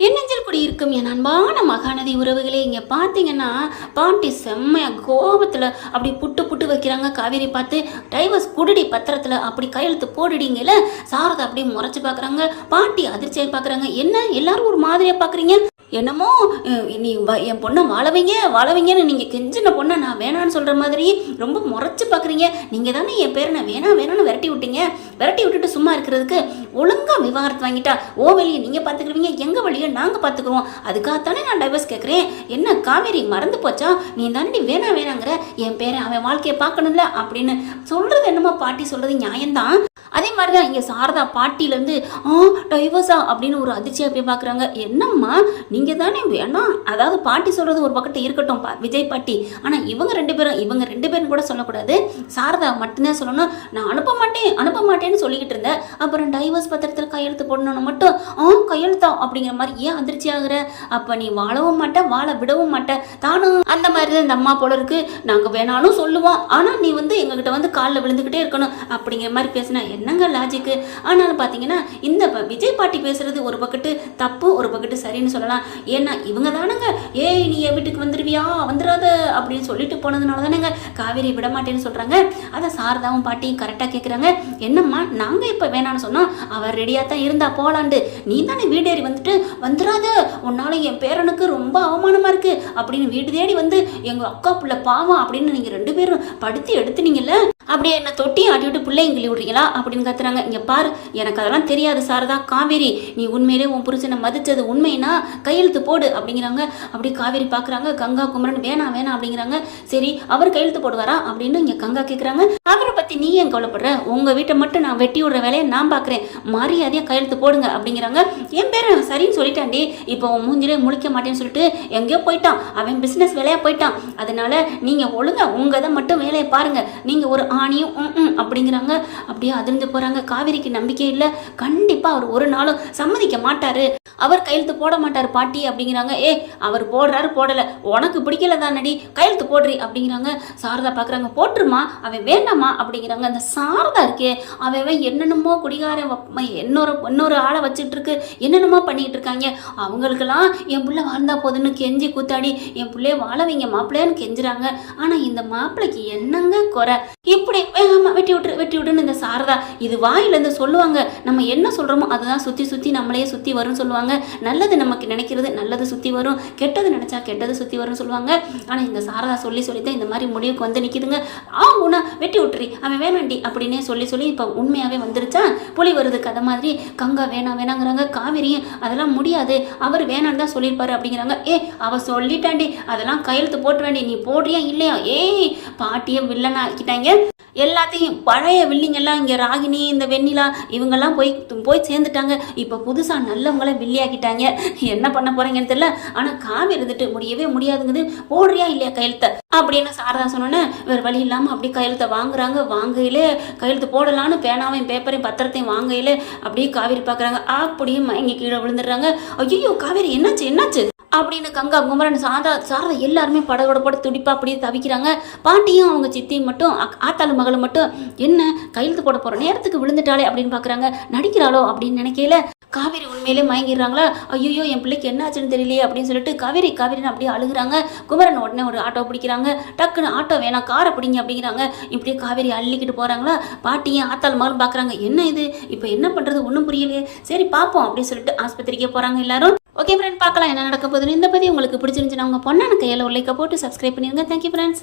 என்னஞ்சல் குடி இருக்கும் என் அன்பான மகாநதி உறவுகளே இங்கே பார்த்தீங்கன்னா பாட்டி செம்மையாக கோபத்தில் அப்படி புட்டு புட்டு வைக்கிறாங்க. காவேரி பார்த்து டைவர்ஸ் குடுடி பத்திரத்தில் அப்படி கையெழுத்து போடுடிங்கல சாரதா அப்படியே முறைச்சி பார்க்குறாங்க பாட்டி அதிர்ச்சியாக பார்க்குறாங்க என்ன? எல்லாரும் ஒரு மாதிரியாக பார்க்குறீங்க என்னமோ நீ என் பொண்ணை வாழவீங்க வாழவீங்கன்னு நீங்கள் கெஞ்சின பொண்ணை நான் வேணான்னு சொல்கிற மாதிரி ரொம்ப முறைச்சி பார்க்குறீங்க நீங்கள் தானே என் பேரை நான் வேணாம் வேணான்னு விரட்டி விட்டீங்க. விரட்டி விட்டுட்டு சும்மா இருக்கிறதுக்கு ஒழுங்காக விவாகரத்து வாங்கிட்டா. ஓ வெளியே நீங்கள் பார்த்துக்குருவீங்க எங்கள் வழியை நாங்கள் பார்த்துக்குறோம் அதுக்காகத்தானே நான் டைவர்ஸ் கேட்குறேன் என்ன காவேரி மறந்து போச்சா? நீ தானே வேணாம் வேணாங்கிற. என் பேரை அவன் வாழ்க்கையை பார்க்கணும்ல அப்படின்னு சொல்கிறது என்னமோ பாட்டி சொல்கிறது நியாயம்தான். அதே மாதிரி தான் இங்கே சாரதா பாட்டிலேருந்து ஆ டைவர்ஸா? அப்படின்னு ஒரு அதிர்ச்சியாக போய் பார்க்குறாங்க என்னம்மா நீங்கள் தானே வேணாம் அதாவது பாட்டி சொல்கிறது ஒரு பக்கத்தை இருக்கட்டும் பா விஜய் பாட்டி. ஆனால் இவங்க ரெண்டு பேரும் இவங்க ரெண்டு பேரும் கூட சொல்லக்கூடாது. சாரதா மட்டும்தான் சொல்லணும். நான் அனுப்ப மாட்டேன் அனுப்ப மாட்டேன்னு சொல்லிக்கிட்டு இருந்தேன் அப்புறம் டைவர்ஸ் பத்திரத்தில் கையெழுத்து போடணும்னு மட்டும் ஆ கையெழுத்தா? அப்படிங்கிற மாதிரி ஏன் அதிர்ச்சி ஆகுற? அப்போ நீ வாழவும் மாட்ட வாழ விடவும் மாட்டேன் தானும் அந்த மாதிரி தான் இந்த அம்மா போல இருக்கு. நாங்கள் வேணாலும் சொல்லுவோம். ஆனால் நீ வந்து எங்ககிட்ட வந்து காலில் விழுந்துக்கிட்டே இருக்கணும். அப்படிங்கிற மாதிரி பேசினா என்ன என்னங்க லாஜிக்கு ஆனாலும் பார்த்தீங்கன்னா இந்த ப- விஜய் பாட்டி பேசுறது ஒரு பக்கத்து தப்பு ஒரு பக்கத்து சரின்னு சொல்லலாம். ஏன்னா இவங்க தானுங்க ஏய் நீ என் வீட்டுக்கு வந்துடுவியா வந்துடாத அப்படின்னு சொல்லிட்டு போனதுனால தானேங்க காவேரி விட மாட்டேன்னு சொல்கிறாங்க அதை சாரதாவும் பாட்டியும் கரெக்டாக கேட்குறாங்க என்னம்மா நாங்கள் இப்போ வேணான்னு சொன்னோம்? அவர் ரெடியாக தான் இருந்தா போலாண்டு நீ தானே வீடேறி வந்துட்டு வந்துடாத உன்னால என் பேரனுக்கு ரொம்ப அவமானமாக இருக்குது அப்படின்னு வீடு தேடி வந்து எங்கள் அக்கா பிள்ளை பாவம் அப்படின்னு நீங்கள் ரெண்டு பேரும் படுத்து எடுத்துனீங்கல்ல? அப்படியே என்ன தொட்டி ஆட்டிவிட்டு பிள்ளைங்க கிள்ளி விட்றீங்களா அப்படின்னு கத்துறாங்க. இங்கே பாரு எனக்கு அதெல்லாம் தெரியாது சாரதா காவேரி நீ உண்மையிலே உன் புருஷனை மதித்தது உண்மைனா கையெழுத்து போடு அப்படிங்கிறாங்க. அப்படி காவேரி பார்க்குறாங்க கங்கா குமரன் வேணாம் வேணாம் அப்படிங்கிறாங்க. சரி அவர் கையெழுத்து போடுவாரா அப்படின்னு இங்கே கங்கா கேட்குறாங்க அவரை பற்றி நீ ஏன் கவலைப்படுற? உங்கள் வீட்டை மட்டும் நான் வெட்டி விடுற வேலையை நான் பார்க்குறேன் மரியாதையாக கையெழுத்து போடுங்க அப்படிங்கிறாங்க. என் பேர் சரின்னு சொல்லிட்டாண்டி. இப்போ உன் மூஞ்சிலே முழிக்க மாட்டேன்னு சொல்லிட்டு எங்கேயோ போயிட்டான். அவன் பிஸ்னஸ் வேலையாக போயிட்டான். அதனால நீங்கள் ஒழுங்க உங்கள் தான் மட்டும் வேலையை பாருங்கள் நீங்கள் ஒரு ஆணியும் ம் ம் அப்படிங்கிறாங்க. அப்படியே அதிர்ந்து போகிறாங்க காவேரிக்கு நம்பிக்கை இல்லை. கண்டிப்பாக அவர் ஒரு நாளும் சம்மதிக்க மாட்டார். அவர் கையெழுத்து போட மாட்டார் பாட்டி அப்படிங்கிறாங்க. ஏ அவர் போடுறாரு போடலை. உனக்கு பிடிக்கல தானடி கையெழுத்து போடுறி அப்படிங்கிறாங்க. சாரதா பார்க்குறாங்க போட்டுருமா? அவன் வேண்டாமா? அப்படிங்கிறாங்க. அந்த சாரதா இருக்கே. அவன் என்னென்னமோ குடிகாரன் இன்னொரு இன்னொரு ஆளை வச்சுட்டு இருக்கு என்னென்னமோ பண்ணிட்டு இருக்காங்க. அவங்களுக்கெல்லாம் என் பிள்ளை வாழ்ந்தா போதுன்னு கெஞ்சி கூத்தாடி என் பிள்ளைய வாழ வைங்க மாப்பிள்ளையான்னு கெஞ்சுறாங்க. ஆனால் இந்த மாப்பிள்ளைக்கு என்னங்க குறை? இப்படி ஆமாம் வெட்டி விட்டுரு வெட்டி விட்டுன்னு இந்த சாரதா இது வாயிலேருந்து சொல்லுவாங்க. நம்ம என்ன சொல்கிறோமோ அதுதான் சுற்றி சுற்றி நம்மளையே சுற்றி வரும்னு சொல்லுவாங்க. நல்லது நமக்கு நினைக்கிறது நல்லது சுற்றி வரும். கெட்டது நினச்சா கெட்டது சுற்றி வரும்னு சொல்லுவாங்க. ஆனால் இந்த சாரதா சொல்லி சொல்லி தான் இந்த மாதிரி முடிவுக்கு வந்து நிற்கிதுங்க ஆ உனா வெட்டி விட்டுறி அவன் வேணாண்டி அப்படின்னே சொல்லி சொல்லி இப்போ உண்மையாகவே வந்துருச்சா? புலி வருது கதை மாதிரி. கங்கா வேணாம் வேணாங்கிறாங்க. காவேரியும் அதெல்லாம் முடியாது. அவர் வேணான்னு தான் சொல்லியிருப்பாரு அப்படிங்கிறாங்க. ஏ அவள் சொல்லிட்டாண்டி. அதெல்லாம் கையெழுத்து போட்டு வேண்டி நீ போடுறியா இல்லையா? ஏய் பாட்டியை வில்லனா ஆக்கிட்டாங்க எல்லாத்தையும் பழைய வில்லிங்கெல்லாம் இங்கே ராகினி இந்த வெண்ணிலா இவங்கெல்லாம் போய் போய் சேர்ந்துட்டாங்க. இப்போ புதுசாக நல்லவங்கள வில்லியாக்கிட்டாங்க. என்ன பண்ண போகிறீங்கன்னு தெரியல. ஆனால் காவி இருந்துட்டு முடியவே முடியாதுங்குது. போடுறியா இல்லையா கையெழுத்த? அப்படின்னு சாரதா சொன்னோன்னே வேறு வழி இல்லாமல் அப்படி கையெழுத்தை வாங்குறாங்க. வாங்கையிலே கையெழுத்து போடலான்னு பேனாவையும் பேப்பரையும் பத்திரத்தையும் வாங்கையிலே அப்படியே காவேரி பார்க்குறாங்க அப்படியே மயங்கி கீழே விழுந்துடுறாங்க. ஐயோ காவேரி என்னாச்சு என்னாச்சு? அப்படின்னு கங்கா குமரன் சாரதா சாரதா எல்லாருமே படபடப்பட துடிப்பா அப்படியே தவிக்கிறாங்க. பாட்டியும் அவங்க சித்தியும் மட்டும் ஆத்தாளு மகளும் மட்டும் என்ன கையெழுத்து போட போற நேரத்துக்கு விழுந்துட்டாளே அப்படின்னு பார்க்குறாங்க நடிக்கிறாளோ அப்படின்னு நினைக்கையில காவேரி உண்மையிலே மயங்கிடுறாங்களா? ஐயோ என் பிள்ளைக்கு என்ன ஆச்சுன்னு தெரியலையே அப்படின்னு சொல்லிட்டு காவேரி காவேரின்னு அப்படியே அழுகுறாங்க. குமரன் உடனே ஒரு ஆட்டோ பிடிக்கிறாங்க. டக்குன்னு ஆட்டோ வேணாம் காரை பிடிங்க அப்படிங்கிறாங்க. இப்படியே காவேரி அள்ளிக்கிட்டு போகிறாங்களா பாட்டியும் ஆத்தாள் மகளும் பார்க்குறாங்க என்ன இது? இப்போ என்ன பண்ணுறது ஒன்றும் புரியலையே. சரி பார்ப்போம் அப்படின்னு சொல்லிட்டு ஆஸ்பத்திரிக்கே போகிறாங்க எல்லாரும். ஓகே ஃப்ரெண்ட் பார்க்கலாம் என்ன நடக்க போகுதுன்னு. இந்த பதி உங்களுக்கு பிடிச்சிருந்துச்சுன்னா உங்கள் பொண்ணை கையில் உழைக்க போட்டு சப்ஸ்கிரைப் பண்ணிடுங்க. Thank you friends